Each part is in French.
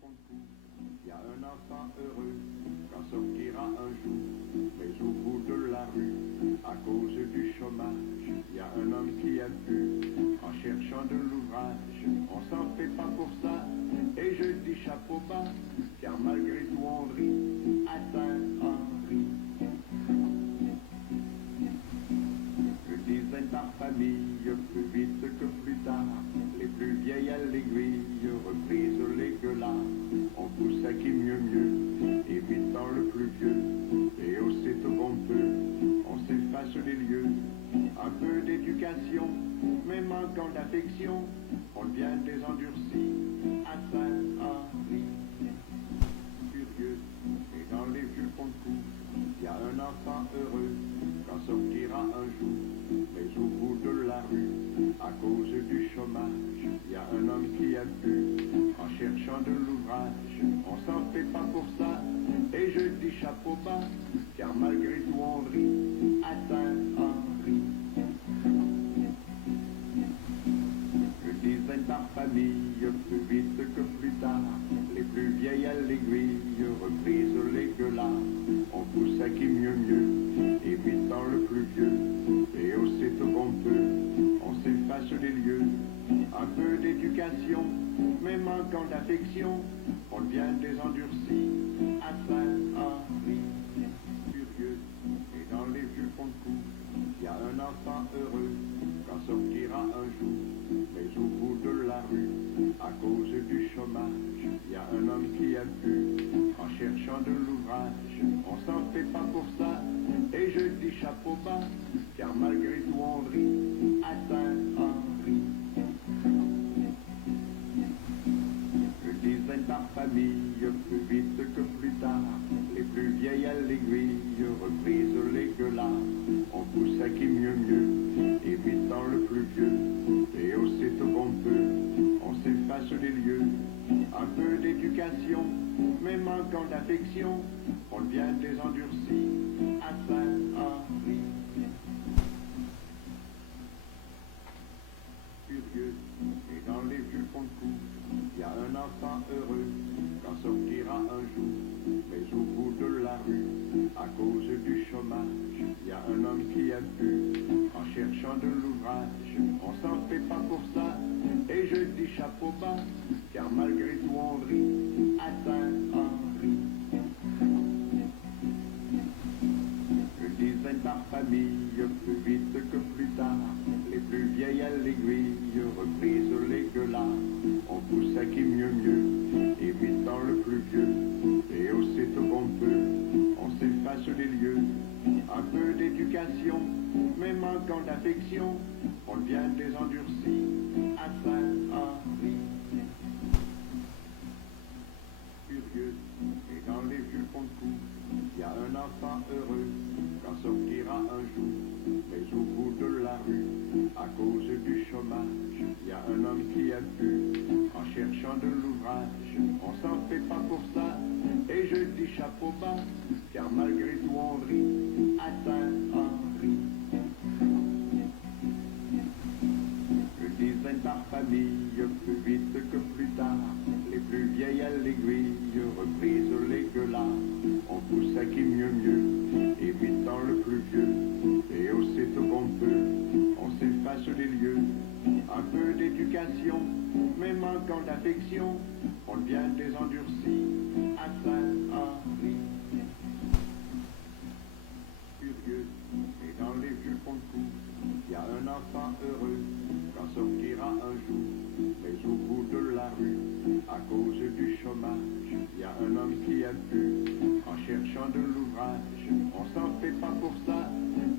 fond de cour, il y a un enfant heureux quand sortira un jour, mais au bout de la rue, à cause du chômage, il y a un homme qui a pu, en cherchant de l'ouvrage, on s'en fait pas pour ça, et je dis chapeau bas, car malgré tout on rit à Saint-Henri. Une dizaine par famille, plus vite que plus tard, les plus vieilles à l'aiguille, reprises les gueulards, on pousse à qui mieux, évitant le plus vieux, et aussitôt qu'on peut, on s'efface des lieux, un peu d'éducation, mais manquant d'affection, on devient des endurcis à Saint-Henri. Curieux, et dans les vieux fonds de cour, il y a un enfant heureux quand sortira un jour, mais au bout de la rue, à cause du chômage, il y a un homme qui a pu, en cherchant de l'ouvrage, on s'en fait pas pour ça, et je dis chapeau bas, car malgré tout on rit à Saint-Henri. Une dizaine par famille, plus vite que plus tard, les plus vieilles à l'aiguille, reprises les gueulards, on pousse à qui mieux, évitant le plus vieux, et aussitôt qu'on peut, on s'efface des lieux, un peu d'éducation, mais manquant d'affection, on devient des endurcis à Saint-Henri. Curieux, et dans les vieux fonds de cour, il y a un enfant heureux quand sortira un jour, mais au bout de la rue, à cause du chômage, il y a un homme qui a pu, en cherchant de l'ouvrage, on s'en fait pas pour ça, et je dis chapeau bas, car malgré tout on rit à Saint-Henri. Une dizaine par famille, plus vite que plus tard, les plus vieilles à l'aiguille, reprises les gueulards, on pousse à qui mieux, évitant le plus vieux, et aussitôt qu'on peut, on s'efface des lieux, un peu d'éducation, mais manquant d'affection, on devient des endurcis à Saint-Henri. Curieux, et dans les vieux fonds de cour, il y a un enfant heureux quand sortira un jour, mais au bout de la rue, à cause du chômage, il y a un homme qui a pu, en cherchant de l'ouvrage, on s'en fait pas pour ça, et je dis chapeau bas, car malgré tout on rit à Saint-Henri. Une dizaine par famille, plus vite que plus tard, les plus vieilles à l'aiguille, reprises les gueulards, on pousse à qui mieux, évitant le plus vieux, et aussitôt qu'on peut, on s'efface des lieux, un peu d'éducation, mais manquant d'affection, on devient des endurcis à Saint-Henri. Curieux, et dans les vieux fonds de cour, il y a un enfant heureux quand sortira un jour, mais au bout de la rue, à cause du chômage, il y a un homme qui a pu, en cherchant de l'ouvrage, on s'en fait pas pour ça, et je dis chapeau bas, car malgré tout on rit à Saint-Henri. Une dizaine par famille, plus vite que plus tard, les plus vieilles à l'aiguille, reprises les gueulards, on pousse à qui mieux, évitant le plus vieux, et aussitôt qu'on peut, on s'efface des lieux, un peu d'éducation, mais manquant d'affection, on devient des endurcis à Saint-Henri. Curieux, et dans les vieux fonds de cour, il y a un enfant heureux quand sortira un jour, mais au bout de la rue, à cause du chômage, il y a un homme qui a pu, en cherchant de l'ouvrage, on s'en fait pas pour ça,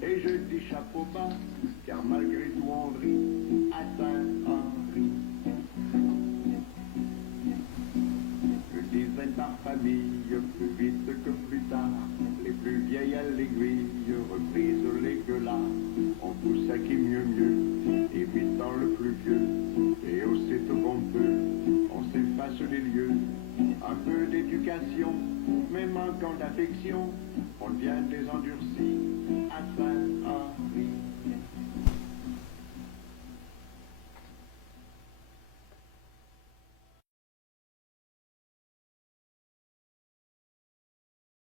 et je dis chapeau bas, car malgré tout on rit à Saint-Henri. Une dizaine par famille, plus vite que plus tard, les plus vieilles à l'aiguille, reprises les gueulards, on pousse à qui mieux, évitant le plus vieux, et aussitôt qu'on peut, on s'efface des lieux, un peu d'éducation, mais manquant d'affection, on devient des endurcis à Saint-Henri.